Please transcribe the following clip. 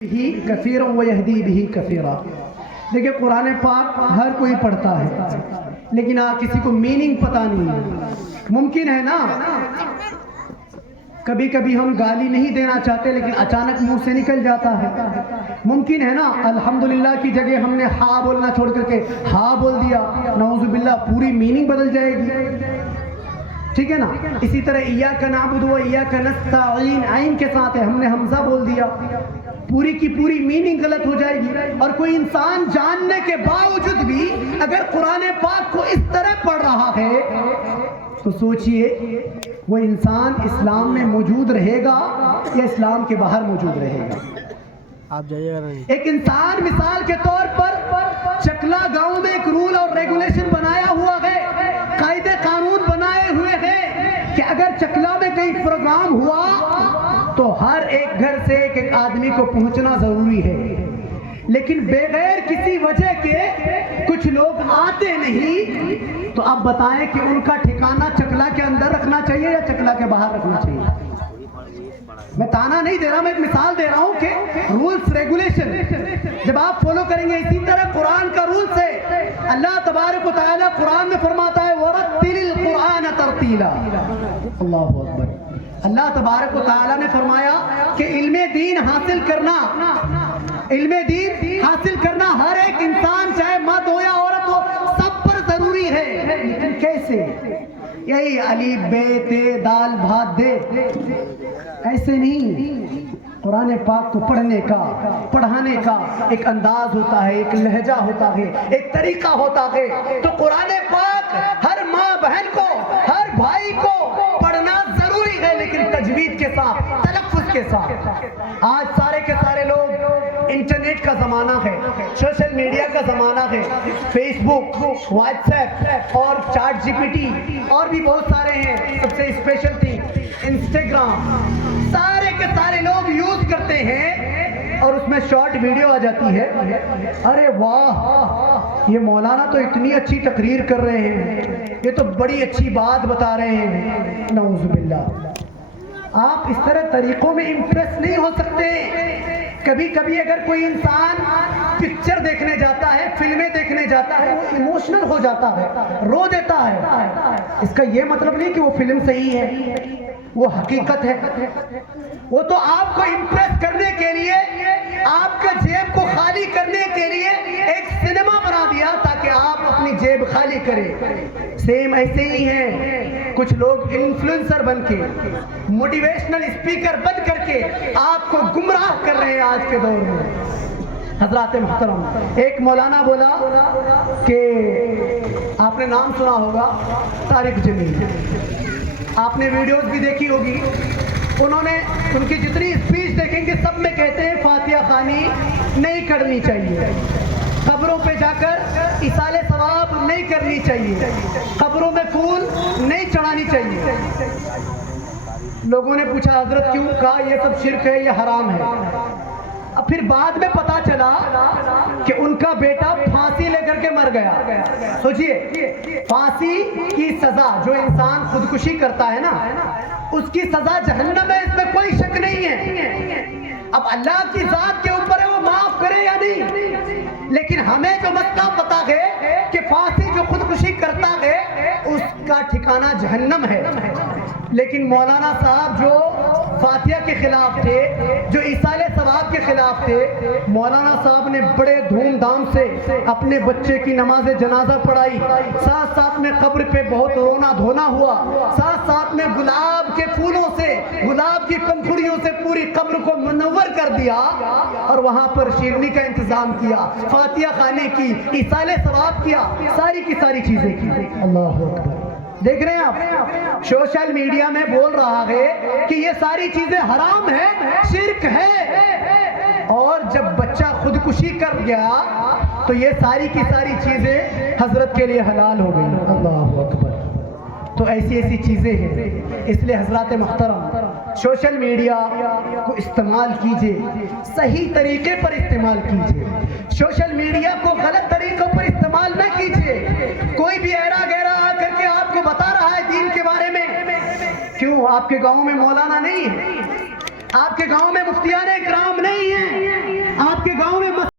بھی کثیرا ویہدی بھی کثیرا۔ دیکھیں قرآن پاک ہر کوئی پڑھتا ہے لیکن کسی کو میننگ پتہ نہیں ہے۔ ممکن ہے نا کبھی کبھی ہم گالی نہیں دینا چاہتے لیکن اچانک منہ سے نکل جاتا ہے۔ ممکن ہے نا الحمدللہ کی جگہ ہم نے ہاں بولنا چھوڑ کر کے ہاں بول دیا، نعوذ باللہ پوری میننگ بدل جائے گی، ٹھیک ہے نا۔ اسی طرح ایاک نعبد و ایاک نستعین عین کے ساتھ ہے، ہم نے حمزہ بول دیا، پوری کی پوری میننگ غلط ہو جائے گی۔ اور کوئی انسان جاننے کے باوجود بھی اگر قرآن پاک کو اس طرح پڑھ رہا ہے تو سوچئے وہ انسان اسلام میں موجود رہے گا یا اسلام کے باہر موجود رہے گا۔ آپ جائیے گا نہیں۔ ایک انسان مثال کے طور پر چکلا گاؤں میں ایک رول اور ریگولیشن بنایا ہوا ہے، قاعدے قانون بنائے ہوئے ہیں کہ اگر چکلا میں کہیں پروگرام ہوا تو ہر ایک گھر سے ایک آدمی کو پہنچنا ضروری ہے، لیکن بغیر کسی وجہ کے کچھ لوگ آتے نہیں، تو آپ بتائیں کہ ان کا ٹھکانہ چکلا کے اندر رکھنا چاہیے یا چکلا کے باہر رکھنا چاہیے؟ میں تانا نہیں دے رہا، میں ایک مثال دے رہا ہوں کہ رولز ریگولیشن جب آپ فالو کریں گے، اسی طرح قرآن کا رولز ہے۔ اللہ تبارک و تعالی قرآن میں فرماتا ہے وَرَتِّلِ الْقُرْآنَ تَرْتِيلًا، اللہ اکبر۔ اللہ تبارک و تعالی نے فرمایا کہ علم دین حاصل کرنا ہر ایک انسان چاہے مرد ہو یا عورت ہو سب پر ضروری ہے، لیکن کیسے؟ یہی الف ب ت دال بھات دے ایسے نہیں۔ قرآن پاک کو پڑھنے کا پڑھانے کا ایک انداز ہوتا ہے، ایک لہجہ ہوتا ہے، ایک طریقہ ہوتا ہے۔ تو قرآن پاک ہر ماں بہن کو، ہر بھائی کو پڑھنا ضروری ہے، لیکن تجوید کے ساتھ، تلفظ کے ساتھ۔ آج سارے کے سارے لوگ انٹرنیٹ کا زمانہ ہے، سوشل میڈیا کا زمانہ ہے، فیس بک، واٹس ایپ اور چیٹ جی پی ٹی اور بھی بہت سارے ہیں، سب سے اسپیشل تھی انسٹاگرام، سارے کے سارے لوگ یوز کرتے ہیں اور اس میں شارٹ ویڈیو آ جاتی ہے، ارے واہ یہ مولانا تو اتنی اچھی تقریر کر رہے ہیں، یہ تو بڑی اچھی بات بتا رہے ہیں، نعوذ باللہ۔ آپ اس طرح طریقوں میں امپریس نہیں ہو سکتے۔ کبھی کبھی اگر کوئی انسان پکچر دیکھنے جاتا ہے، فلمیں دیکھنے جاتا ہے، وہ ایموشنل ہو جاتا ہے، رو دیتا ہے، اس کا یہ مطلب نہیں کہ وہ فلم صحیح ہے، وہ حقیقت ہے۔ وہ تو آپ کو امپریس کرنے کے لیے، آپ کا جیب کو خالی کرنے کے لیے ایک سینما بنا دیا تاکہ آپ اپنی جیب خالی کریں۔ سیم ایسے ہی ہیں کچھ لوگ انفلوئنسر بن کے، موٹیویشنل اسپیکر بن کر کے آپ کو گمراہ کر رہے ہیں آج کے دور میں۔ حضرات محترم، ایک مولانا بولا کہ آپ نے نام سنا ہوگا طارق جمیل، آپ نے ویڈیوز بھی دیکھی ہوگی، انہوں نے ان کی جتنی اسپیچ دیکھیں گے سب میں کہتے ہیں فاتحہ خوانی نہیں کرنی چاہیے، قبروں پہ جا کر ایصال ثواب نہیں کرنی چاہیے، قبروں میں پھول نہیں چڑھانی چاہیے۔ لوگوں نے پوچھا حضرت کیوں؟ کہا یہ سب شرک ہے، یہ حرام ہے۔ اب پھر بعد میں پتا چلا کہ ان کا بیٹا پھانسی لے کر کے مر گیا۔ سوچئے پھانسی کی سزا، جو انسان خودکشی کرتا ہے نا اس کی سزا جہنم ہے، اس میں کوئی شک نہیں ہے۔ اب اللہ کی ذات کے اوپر ہے وہ معاف کرے یا نہیں، لیکن ہمیں جو مسئلہ پتا ہے کہ پھانسی جو خودکشی کرتا ہے اس کا ٹھکانہ جہنم ہے، لیکن مولانا صاحب جو فاتحہ کے خلاف تھے، جو ایصال ثواب کے خلاف تھے، مولانا صاحب نے بڑے دھوم دھام سے اپنے بچے کی نماز جنازہ پڑھائی، ساتھ ساتھ میں قبر پہ بہت رونا دھونا ہوا، ساتھ ساتھ میں گلاب کے پھولوں سے، گلاب کی پنکھڑیوں سے پوری قبر کو منور کر دیا اور وہاں پر شیرنی کا انتظام کیا، فاتحہ خوانی کی، ایصال ثواب کیا، ساری کی ساری چیزیں کی۔ اللہ اکبر۔ دیکھ رہے ہیں آپ سوشل میڈیا میں بول رہا ہے کہ یہ ساری چیزیں حرام ہے، شرک ہے، اور جب بچہ خودکشی کر گیا تو یہ ساری کی ساری چیزیں حضرت کے لیے حلال ہو گئی۔ اللہ اکبر۔ تو ایسی چیزیں ہیں، اس لیے حضرات محترم سوشل میڈیا کو استعمال کیجئے، صحیح طریقے پر استعمال کیجئے، سوشل میڈیا کو غلط طریقوں پر استعمال نہ کیجئے۔ کوئی بھی ایرا گیرا آ کر کے آپ کو بتا رہا ہے دین کے بارے میں، کیوں آپ کے گاؤں میں مولانا نہیں ہے؟ آپ کے گاؤں میں مفتیان اکرام نہیں ہیں؟